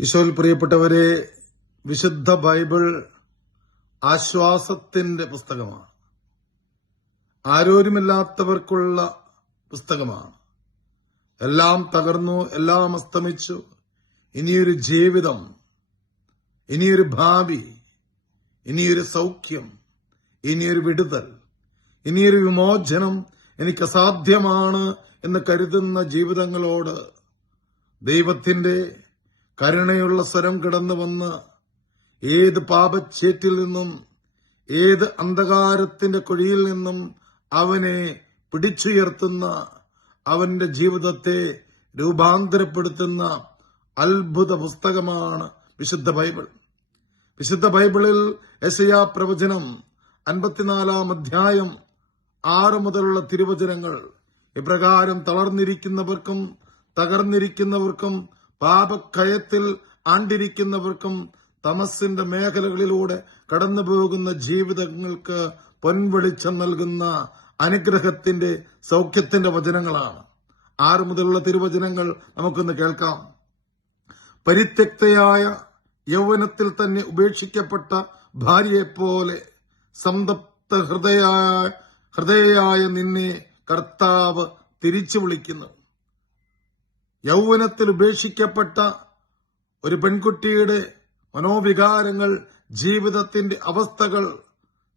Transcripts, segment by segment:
ഈശോയിൽ പ്രിയപ്പെട്ടവരെ വിശുദ്ധ ബൈബിൾ ആശ്വാസത്തിന്റെ പുസ്തകമാണ്. ആരോരുമില്ലാത്തവർക്കുള്ള പുസ്തകമാണ്. എല്ലാം തകർന്നു എല്ലാം അസ്തമിച്ചു. ഇനിയൊരു ജീവിതം ഇനിയൊരു ഭാവി ഇനിയൊരു സൗഖ്യം ഇനിയൊരു വിടുതൽ ഇനിയൊരു വിമോചനം എനിക്ക് അസാധ്യമാണ് എന്ന് കരുതുന്ന ജീവിതങ്ങളോട് ദൈവത്തിന്റെ കരുണയുള്ള സ്വരം കിടന്നു വന്ന് ഏത് പാപച്ചേറ്റിൽ നിന്നും ഏത് അന്ധകാരത്തിന്റെ കുഴിയിൽ നിന്നും അവനെ പിടിച്ചുയർത്തുന്ന അവന്റെ ജീവിതത്തെ രൂപാന്തരപ്പെടുത്തുന്ന അത്ഭുത പുസ്തകമാണ് വിശുദ്ധ ബൈബിൾ. വിശുദ്ധ ബൈബിളിൽ യശയാ പ്രവചനം അൻപത്തിനാലാം അധ്യായം ആറ് മുതലുള്ള തിരുവചനങ്ങൾ. ഇപ്രകാരം തളർന്നിരിക്കുന്നവർക്കും തകർന്നിരിക്കുന്നവർക്കും പാപക്കയത്തിൽ ആണ്ടിരിക്കുന്നവർക്കും തമസിന്റെ മേഖലകളിലൂടെ കടന്നുപോകുന്ന ജീവിതങ്ങൾക്ക് പൊൻവെളിച്ചം നൽകുന്ന അനുഗ്രഹത്തിന്റെ സൗഖ്യത്തിന്റെ വചനങ്ങളാണ്. ആറ് മുതലുള്ള തിരുവചനങ്ങൾ നമുക്കൊന്ന് കേൾക്കാം. പരിത്യക്തയായ യൗവനത്തിൽ തന്നെ ഉപേക്ഷിക്കപ്പെട്ട ഭാര്യയെപ്പോലെ സംതപ്ത ഹൃദയായ ഹൃദയയായ നിന്നെ കർത്താവ് തിരിച്ചു വിളിക്കുന്നു. യൗവനത്തിൽ ഉപേക്ഷിക്കപ്പെട്ട ഒരു പെൺകുട്ടിയുടെ മനോവികാരങ്ങൾ ജീവിതത്തിന്റെ അവസ്ഥകൾ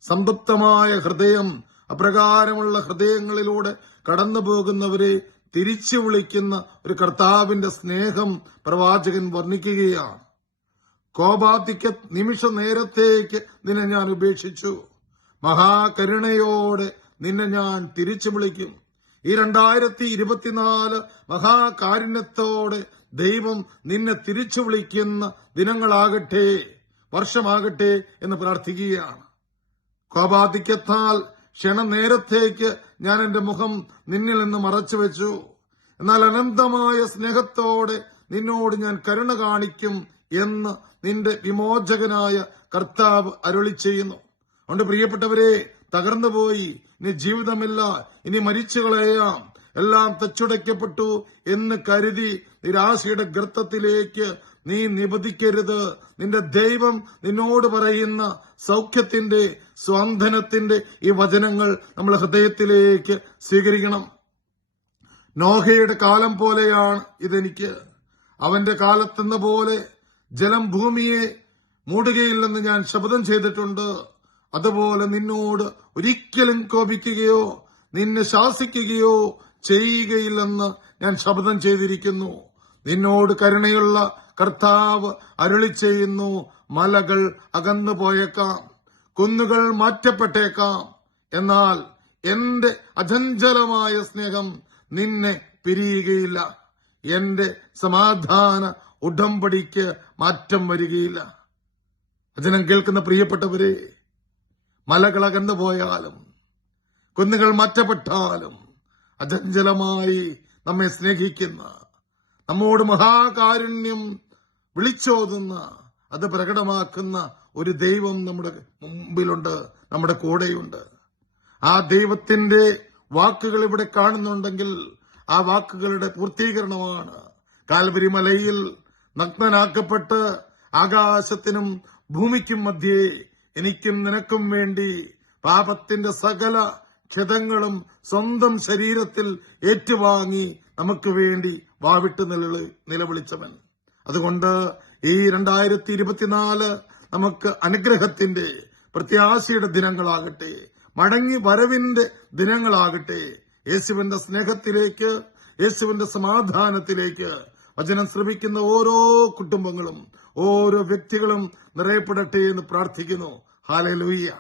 സംതൃപ്തമായ ഹൃദയം അപ്രകാരമുള്ള ഹൃദയങ്ങളിലൂടെ കടന്നു പോകുന്നവരെ തിരിച്ചു വിളിക്കുന്ന ഒരു കർത്താവിന്റെ സ്നേഹം പ്രവാചകൻ വർണിക്കുകയാണ്. കോപാധിക്യ നിമിഷ നേരത്തേക്ക് നിന്നെ ഞാൻ ഉപേക്ഷിച്ചു. മഹാകരുണയോടെ നിന്നെ ഞാൻ തിരിച്ചു വിളിക്കും. ഈ രണ്ടായിരത്തി ഇരുപത്തിനാല് മഹാകാരുണ്യത്തോടെ ദൈവം നിന്നെ തിരിച്ചു വിളിക്കുന്ന ദിനങ്ങളാകട്ടെ വർഷമാകട്ടെ എന്ന് പ്രാർത്ഥിക്കുകയാണ്. കോപാധിക്യത്താൽ ക്ഷണനേരത്തേക്ക് ഞാൻ എന്റെ മുഖം നിന്നിൽ നിന്ന് മറച്ചു വെച്ചു. എന്നാൽ അനന്തമായ സ്നേഹത്തോടെ നിന്നോട് ഞാൻ കരുണ കാണിക്കും എന്ന് നിന്റെ വിമോചകനായ കർത്താവ് അരുളി ചെയ്യുന്നു അതുകൊണ്ട് പ്രിയപ്പെട്ടവരെ തകർന്നു പോയി. ഇനി ജീവിതമില്ല. ഇനി മരിച്ചു കളയാം എല്ലാം തച്ചുടയ്ക്കപ്പെട്ടു എന്ന് കരുതി നിരാശയുടെ ഗർത്തത്തിലേക്ക് നീ നിബദിക്കരുത് നിന്റെ ദൈവം നിന്നോട് പറയുന്ന സൗഖ്യത്തിന്റെ സ്വാന്തനത്തിന്റെ ഈ വചനങ്ങൾ നമ്മൾ ഹൃദയത്തിലേക്ക് സ്വീകരിക്കണം. നോഹയുടെ കാലം പോലെയാണ് ഇതെനിക്ക്. അവന്റെ കാലത്തെന്ന പോലെ ജലം ഭൂമിയെ മൂടുകയില്ലെന്ന് ഞാൻ ശപഥം ചെയ്തിട്ടുണ്ട്. അതുപോലെ നിന്നോട് ഒരിക്കലും കോപിക്കുകയോ നിന്നെ ശാസിക്കുകയോ ചെയ്യുകയില്ലെന്ന് ഞാൻ ശപഥം ചെയ്തിരിക്കുന്നു. നിന്നോട് കരുണയുള്ള കർത്താവ് അരുളി ചെയ്യുന്നു മലകൾ അകന്നു പോയേക്കാം കുന്നുകൾ മാറ്റപ്പെട്ടേക്കാം. എന്നാൽ എന്റെ അചഞ്ചലമായ സ്നേഹം നിന്നെ പിരിയുകയില്ല. എന്റെ സമാധാന ഉടമ്പടിക്ക് മാറ്റം വരികയില്ല. വചനം കേൾക്കുന്ന പ്രിയപ്പെട്ടവരെ മലകൾ അകന്നു പോയാലും കുന്നുകൾ മാറ്റപ്പെട്ടാലും അചഞ്ചലമായി നമ്മെ സ്നേഹിക്കുന്ന നമ്മോട് മഹാകാരുണ്യം വിളിച്ചോതുന്ന അത് പ്രകടമാക്കുന്ന ഒരു ദൈവം നമ്മുടെ മുമ്പിലുണ്ട് നമ്മുടെ കൂടെയുണ്ട്. ആ ദൈവത്തിന്റെ വാക്കുകൾ ഇവിടെ കാണുന്നുണ്ടെങ്കിൽ ആ വാക്കുകളുടെ പൂർത്തീകരണമാണ്. കാൽവരി മലയിൽ നഗ്നനാക്കപ്പെട്ട് ആകാശത്തിനും ഭൂമിക്കും മധ്യേ എനിക്കും നിനക്കും വേണ്ടി പാപത്തിന്റെ സകല ക്ഷതങ്ങളും സ്വന്തം ശരീരത്തിൽ ഏറ്റുവാങ്ങി നമുക്ക് വേണ്ടി വാവിട്ട് നില നിലവിളിച്ചവൻ. അതുകൊണ്ട് ഈ രണ്ടായിരത്തി ഇരുപത്തിനാല് നമുക്ക് അനുഗ്രഹത്തിന്റെ പ്രത്യാശയുടെ ദിനങ്ങളാകട്ടെ മടങ്ങി വരവിന്റെ ദിനങ്ങളാകട്ടെ യേശുവിന്റെ സ്നേഹത്തിലേക്ക് യേശുവിന്റെ സമാധാനത്തിലേക്ക് വചനം ശ്രമിക്കുന്ന ഓരോ കുടുംബങ്ങളും ഓരോ വ്യക്തികളും നിറയപ്പെടട്ടെ എന്ന് പ്രാർത്ഥിക്കുന്നു. ഹാലലൂയ്യ